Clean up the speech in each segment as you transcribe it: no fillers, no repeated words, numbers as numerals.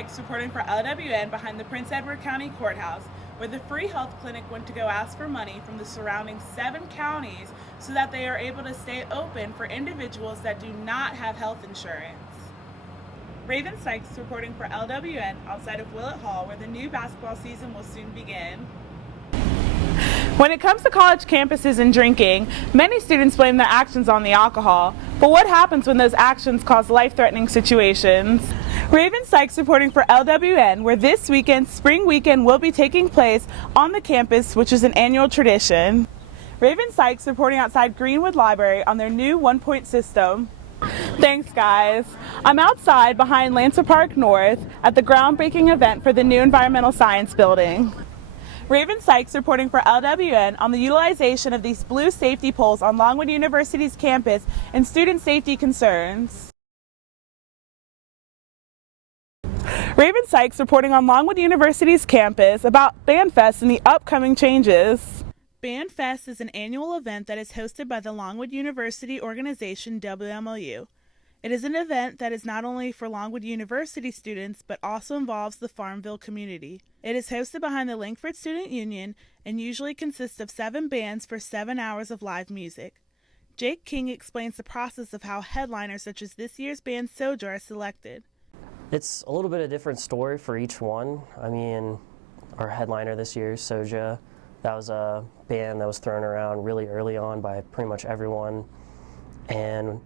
Sykes reporting for LWN behind the Prince Edward County Courthouse, where the free health clinic went to go ask for money from the surrounding 7 counties so that they are able to stay open for individuals that do not have health insurance. Ravynn Sykes reporting for LWN outside of Willett Hall, where the new basketball season will soon begin. When it comes to college campuses and drinking, many students blame their actions on the alcohol. But what happens when those actions cause life-threatening situations? Ravynn Sykes reporting for LWN, where this weekend, Spring Weekend, will be taking place on the campus, which is an annual tradition. Ravynn Sykes reporting outside Greenwood Library on their new one-point system. Thanks, guys. I'm outside behind Lancer Park North at the groundbreaking event for the new Environmental Science Building. Ravynn Sykes reporting for LWN on the utilization of these blue safety poles on Longwood University's campus and student safety concerns. Ravynn Sykes reporting on Longwood University's campus about BandFest and the upcoming changes. BandFest is an annual event that is hosted by the Longwood University organization WMLU. It is an event that is not only for Longwood University students, but also involves the Farmville community. It is hosted behind the Langford Student Union and usually consists of 7 bands for 7 hours of live music. Jake King explains the process of how headliners such as this year's band Soja are selected. It's a little bit of a different story for each one. I mean, our headliner this year, Soja, that was a band that was thrown around really early on by pretty much everyone. And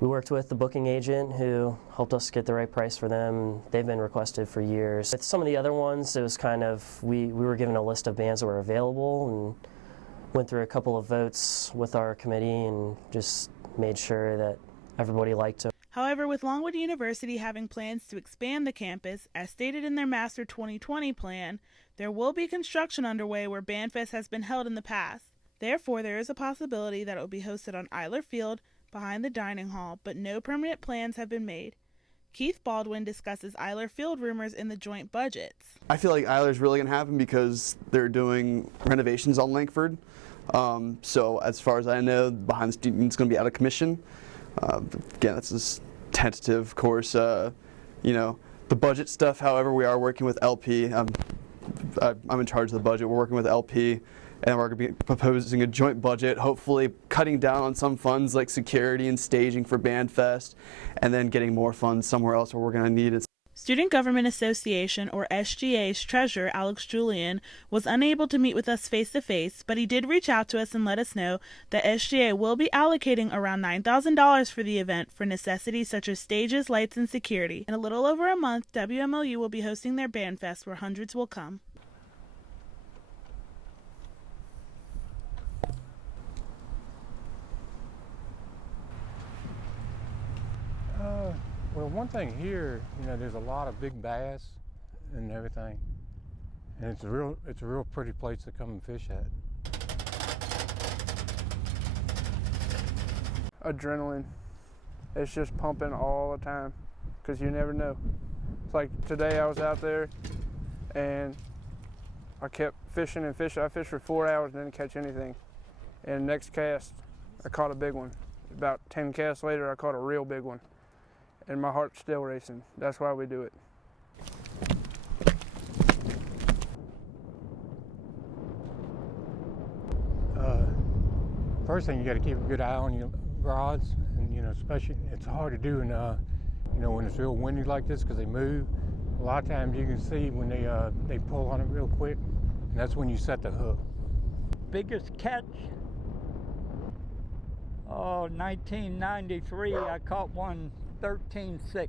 we worked with the booking agent who helped us get the right price for them. They've been requested for years. With some of the other ones, it was kind of, we were given a list of bands that were available and went through a couple of votes with our committee and just made sure that everybody liked them. However, with Longwood University having plans to expand the campus, as stated in their Master 2020 plan, there will be construction underway where BandFest has been held in the past. Therefore, there is a possibility that it will be hosted on Eiler Field, behind the dining hall, but no permanent plans have been made. Keith Baldwin discusses Eiler Field rumors in the joint budgets. I feel like Eiler's really going to happen because they're doing renovations on Langford. So as far as I know, behind the student's going to be out of commission. Again, that's just tentative, of course. The budget stuff, however, we are working with LP. I'm in charge of the budget. We're working with LP. And we're going to be proposing a joint budget, hopefully cutting down on some funds like security and staging for BandFest, and then getting more funds somewhere else where we're going to need it. Student Government Association, or SGA's treasurer, Alex Julian, was unable to meet with us face-to-face, but he did reach out to us and let us know that SGA will be allocating around $9,000 for the event for necessities such as stages, lights, and security. In a little over a month, WMLU will be hosting their BandFest where hundreds will come. Well, one thing here, there's a lot of big bass and everything, and it's a real pretty place to come and fish at. Adrenaline. It's just pumping all the time, because you never know. It's like today I was out there, and I kept fishing and fishing. I fished for 4 hours and didn't catch anything. And next cast, I caught a big one. About 10 casts later, I caught a real big one. And my heart's still racing. That's why we do it. First thing, you got to keep a good eye on your rods, and especially it's hard to do when it's real windy like this because they move. A lot of times you can see when they pull on it real quick, and that's when you set the hook. Biggest catch? Oh, 1993, I caught one 13.6,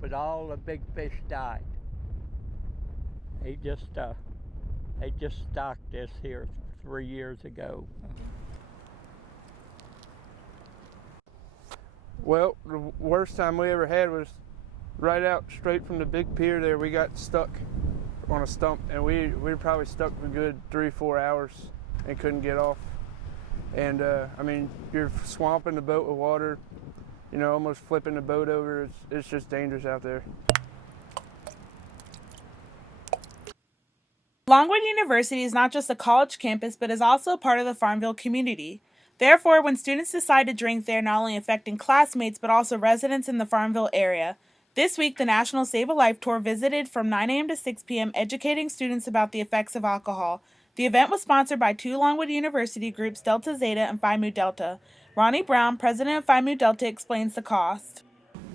but all the big fish died. They just stocked this here 3 years ago. Well, the worst time we ever had was right out straight from the big pier there. We got stuck on a stump, and we were probably stuck for a good 3-4 hours and couldn't get off. And you're swamping the boat with water, almost flipping the boat over. It's just dangerous out there. Longwood University is not just a college campus, but is also part of the Farmville community. Therefore, when students decide to drink, they are not only affecting classmates, but also residents in the Farmville area. This week, the National Save a Life Tour visited from 9 a.m. to 6 p.m., educating students about the effects of alcohol. The event was sponsored by two Longwood University groups, Delta Zeta and Phi Mu Delta. Ronnie Brown, president of Phi Mu Delta, explains the cost.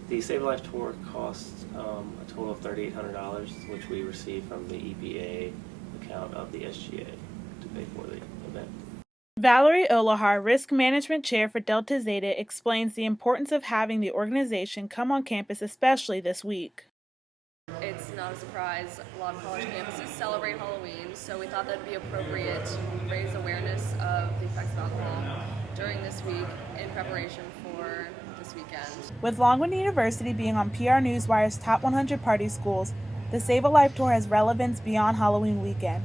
The Save a Life Tour costs a total of $3,800, which we receive from the EPA account of the SGA to pay for the event. Valerie Olohar, Risk Management Chair for Delta Zeta, explains the importance of having the organization come on campus, especially this week. It's not a surprise. A lot of college campuses celebrate Halloween, so we thought that would be appropriate to raise awareness of the effects of alcohol during this week in preparation for this weekend. With Longwood University being on PR Newswire's Top 100 Party Schools, the Save a Life Tour has relevance beyond Halloween weekend.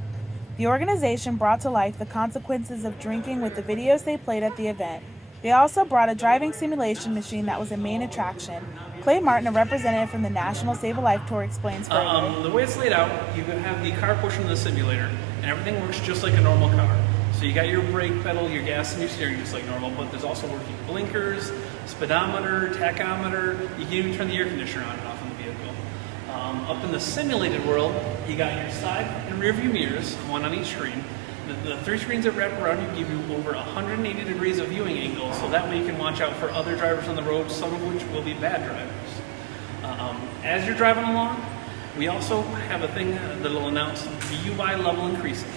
The organization brought to life the consequences of drinking with the videos they played at the event. They also brought a driving simulation machine that was a main attraction. Clay Martin, a representative from the National Save a Life Tour, explains further. The way it's laid out, you have the car portion of the simulator, and everything works just like a normal car. So you got your brake pedal, your gas, and your steering just like normal, but there's also working blinkers, speedometer, tachometer. You can even turn the air conditioner on and off in the vehicle. Up in the simulated world, you got your side and rear view mirrors, one on each screen. The three screens that wrap around you give you over 180 degrees of viewing angle, so that way you can watch out for other drivers on the road, some of which will be bad drivers. As you're driving along, we also have a thing that will announce DUI level increasing.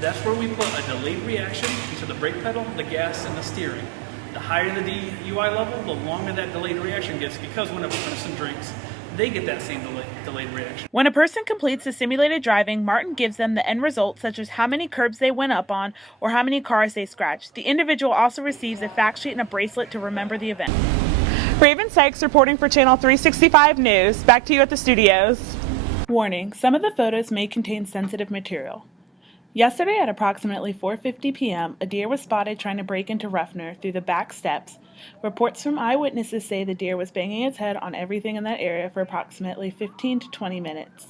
That's where we put a delayed reaction into the brake pedal, the gas, and the steering. The higher the DUI level, the longer that delayed reaction gets, because when a person drinks, they get that same delayed reaction. When a person completes the simulated driving, Martin gives them the end result, such as how many curbs they went up on or how many cars they scratched. The individual also receives a fact sheet and a bracelet to remember the event. Ravynn Sykes reporting for Channel 365 News. Back to you at the studios. Warning, some of the photos may contain sensitive material. Yesterday at approximately 4:50 p.m., a deer was spotted trying to break into Ruffner through the back steps. Reports from eyewitnesses say the deer was banging its head on everything in that area for approximately 15 to 20 minutes.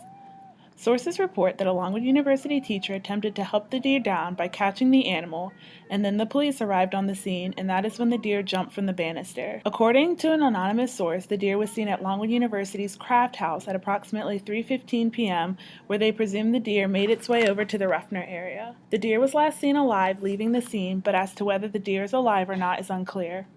Sources report that a Longwood University teacher attempted to help the deer down by catching the animal, and then the police arrived on the scene, and that is when the deer jumped from the banister. According to an anonymous source, the deer was seen at Longwood University's craft house at approximately 3:15 p.m., where they presume the deer made its way over to the Ruffner area. The deer was last seen alive leaving the scene, but as to whether the deer is alive or not is unclear.